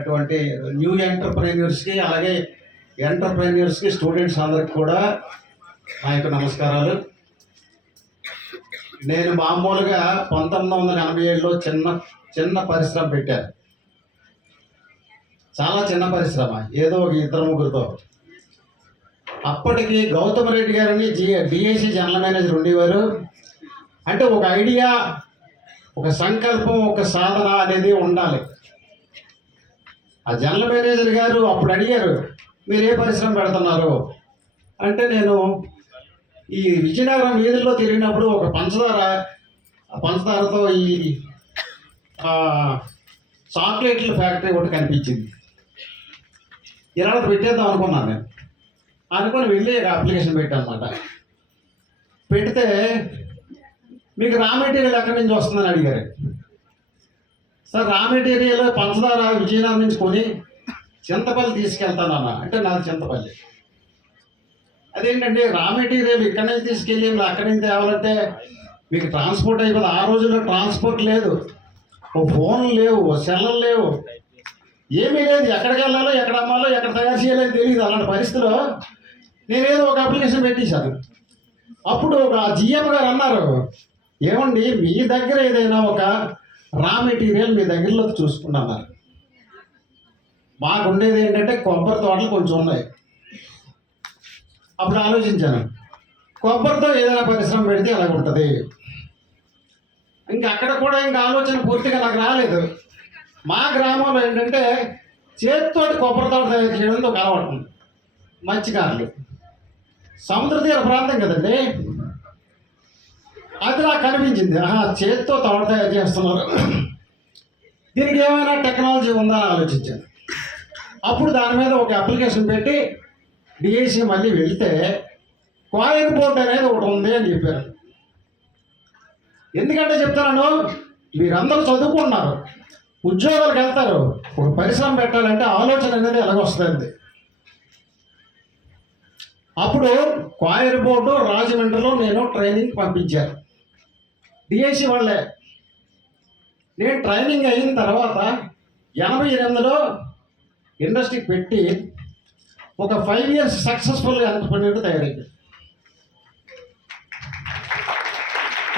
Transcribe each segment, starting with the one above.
అటువంటి న్యూ ఎంటర్ప్రెన్యూర్స్కి అలాగే ఎంటర్ప్రెన్యూర్స్కి స్టూడెంట్స్ అందరికి కూడా నా యొక్క నమస్కారాలు. నేను మామూలుగా 1987లో చిన్న పరిశ్రమ పెట్టాను. చాలా చిన్న పరిశ్రమ, ఏదో ఒక ఇద్దరు ముగ్గురితో. అప్పటికి గౌతమ్ రెడ్డి గారిని డిఏసి జనరల్ మేనేజర్ ఉండేవారు. అంటే ఒక ఐడియా, ఒక సంకల్పం, ఒక సాధన అనేది ఉండాలి. ఆ జనరల్ మేనేజర్ గారు అప్పుడు అడిగారు, మీరు ఏ పరిశ్రమ పెడుతున్నారు అంటే, నేను ఈ విజయనగరం వీధుల్లో తిరిగినప్పుడు ఒక పంచదారతో ఈ చాక్లెట్ల ఫ్యాక్టరీ ఒకటి కనిపించింది. ఇలా పెట్టేద్దాం అనుకున్నాను. నేను అనుకుని వెళ్ళి అప్లికేషన్ పెట్టాను అన్నమాట. పెడితే మీకు రా మెటీరియల్ ఎక్కడి నుంచి వస్తుందని అడిగారు. సార్, రా మెటీరియల్ పంచదార విజయనగరం నుంచి కొని చింతపల్లి తీసుకెళ్తానన్న. అంటే నాది చింతపల్లి. అదేంటంటే రా మెటీరియల్ ఇక్కడి నుంచి తీసుకెళ్ళి అక్కడి నుంచి తేవాలంటే మీకు ట్రాన్స్పోర్ట్ అయిపోతుంది. ఆ రోజుల్లో ట్రాన్స్పోర్ట్ లేదు, ఓ ఫోన్లు లేవు, సెల్లు లేవు, ఏమీ లేదు. ఎక్కడికి వెళ్ళాలో, ఎక్కడ అమ్మాలో, ఎక్కడ తయారు చేయాలో తెలియదు. అలాంటి పరిస్థితిలో నేనేదో ఒక అప్లికేషన్ పెట్టేశాను. అప్పుడు ఒక జిఎం గారు అన్నారు, ఏమండి మీ దగ్గర ఏదైనా ఒక రా మెటీరియల్ మీ దగ్గరలో చూసుకున్నాను. మాకు ఉండేది ఏంటంటే కొబ్బరి తోటలు కొంచెం ఉన్నాయి. అప్పుడు ఆలోచించాను, కొబ్బరితో ఏదైనా పరిశ్రమ పెడితే అలా ఉంటుంది. ఇంకా అక్కడ కూడా ఇంకా ఆలోచన పూర్తిగా నాకు రాలేదు. మా గ్రామంలో ఏంటంటే చేతితోటి కొబ్బరి తోట తయారు చేయడం ఒక అలవాటు. మత్స్యకారులు, సముద్ర తీర ప్రాంతం కదండి. అది నాకు కనిపించింది, చేతితో తోట తయారు చేస్తున్నారు, దీనికి ఏమైనా టెక్నాలజీ ఉందా అని ఆలోచించాను. అప్పుడు దాని మీద ఒక అప్లికేషన్ పెట్టి డిఏసి మళ్ళీ వెళ్తే కాయిన్ బోర్డు అనేది ఒకటి ఉంది అని చెప్పారు. ఎందుకంటే చెప్తాను, మీరందరూ చదువుకుంటున్నారు, ఉద్యోగాలకు వెళ్తారు, ఒక పరిశ్రమ పెట్టాలంటే ఆలోచన అనేది ఎలాగొస్తుంది. అప్పుడు కాయిన్ బోర్డు రాజమండ్రిలో నేను ట్రైనింగ్ పంపించాను, డిఏసి వాళ్ళే. నేను ట్రైనింగ్ అయిన తర్వాత 88లో ఇండస్ట్రీకి పెట్టి ఒక 5 years సక్సెస్ఫుల్గా ఎంటర్‌ప్రెన్యూర్ తయారైంది.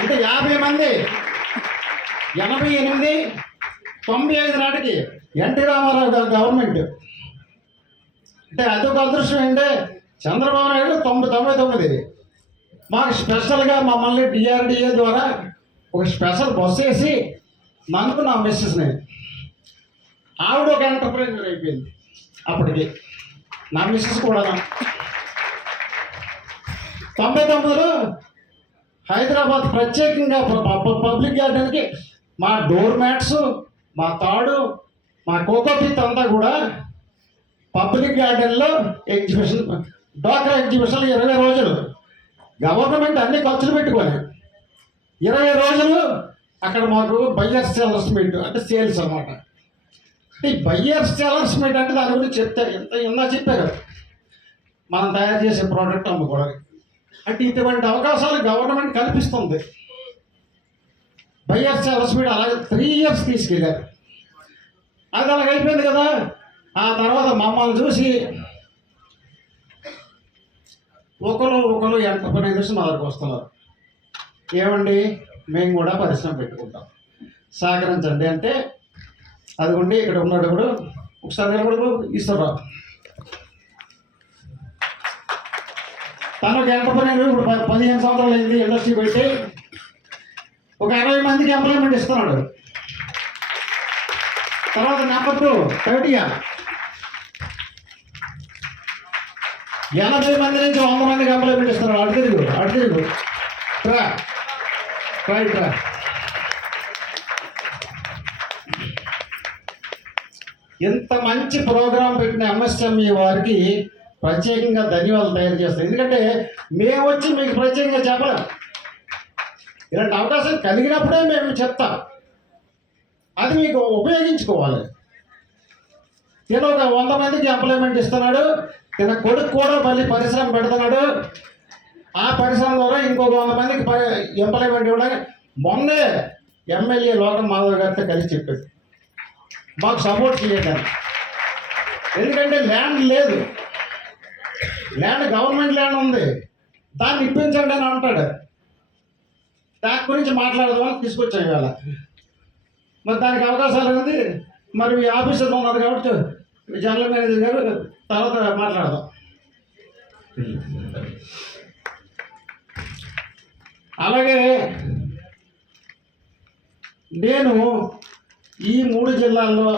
అంటే 50 మంది 88, 95 నాటికి ఎన్టీ రామారావు గారు గవర్నమెంట్. అంటే అదొక అదృష్టం ఏంటంటే చంద్రబాబు నాయుడు 99 మాకు స్పెషల్గా మమ్మల్ని డిఆర్డిఏ ద్వారా ఒక స్పెషల్ బస్సు వేసి నన్ను, నా మిస్సెస్ని, ఆవిడ ఒక ఎంటర్‌ప్రెన్యూర్ అయిపోయింది. అప్పటికి నా మిస్సెస్ కూడా 99లో హైదరాబాద్ ప్రత్యేకంగా పబ్లిక్ గార్డెన్కి మా డోర్ మ్యాట్స్, మా తాడు, మా కోకోపీత్ అంతా కూడా పబ్లిక్ గార్డెన్లో ఎగ్జిబిషన్, డ్వాక్రా ఎగ్జిబిషన్ 20 రోజులు గవర్నమెంట్ అన్ని ఖర్చులు పెట్టుకొని 20 రోజులు అక్కడ మాకు బయ్యర్స్ సెల్లర్స్ మీట్, అంటే సేల్స్ అన్నమాట. అంటే బయ్యర్స్ సెల్లర్స్ మీట్ అంటే దాని గురించి చెప్తారు, ఎంత ఉందా చెప్పారు, మనం తయారు చేసే ప్రోడక్ట్ అమ్ముకోవడానికి. అంటే ఇటువంటి అవకాశాలు గవర్నమెంట్ కల్పిస్తుంది. బయ్యర్స్ సెల్లర్స్ మీట్ అలాగే 3 years తీసుకెళ్ళారు. అది అలాగ అయిపోయింది కదా. ఆ తర్వాత మమ్మల్ని చూసి ఒకరు ఎంటర్‌ప్రెన్యూర్స్ మా దగ్గరకు వస్తున్నారు, ఏమండి మేము కూడా పరిశ్రమ పెట్టుకుంటాం, సహకరించండి అంటే. అదిగోండి ఇక్కడ ఉన్నాడు, ఇప్పుడు ఒకసారి నిలబడు, ఈశ్వరరావు. తను ఒక ఎంటర్‌ప్రెన్యూర్, ఇప్పుడు 15 సంవత్సరాలు అయింది ఇండస్ట్రీ పెట్టి, ఒక 60 మందికి ఎంప్లాయ్మెంట్ ఇస్తున్నాడు. తర్వాత నెంబర్ 2 30 80 మంది నుంచి 100 మందికి ఎంప్లాయ్మెంట్ ఇస్తున్నాడు. అటు తిరుగు ట్రా. ఇంత మంచి ప్రోగ్రాం పెట్టిన ఎంఎస్ఎంఈ వారికి ప్రత్యేకంగా ధన్యవాదాలు తయారు చేస్తాం. ఎందుకంటే మేము వచ్చి మీకు ప్రత్యేకంగా చెప్పలేం. ఇలాంటి అవకాశం కలిగినప్పుడే మేము చెప్తాం, అది మీకు ఉపయోగించుకోవాలి. నేను ఒక 100 మందికి ఎంప్లాయ్మెంట్ ఇస్తున్నాడు, తన కొడుకు కూడా మళ్ళీ పరిశ్రమ పెడుతున్నాడు. ఆ పరిశ్రమ ద్వారా ఇంకొక 100 మందికి ఎంప్లాయ్మెంట్ ఇవ్వడానికి మొన్నే ఎమ్మెల్యే లోకం మాధవ్ గారితో కలిసి చెప్పాడు, మాకు సపోర్ట్ చేయండి. ఎందుకంటే ల్యాండ్ లేదు, ల్యాండ్ గవర్నమెంట్ ల్యాండ్ ఉంది, దాన్ని ఇప్పించండి అని అంటాడు. దాని గురించి మాట్లాడదామని తీసుకొచ్చాను ఇవాళ. మరి దానికి అవకాశాలు ఉంది. మరి మీ ఆఫీసర్లో ఉన్నారు కాబట్టి మీ జనరల్ మేనేజర్ గారు తర్వాత మాట్లాడదాం. అలాగే నేను ఈ 3 జిల్లాల్లో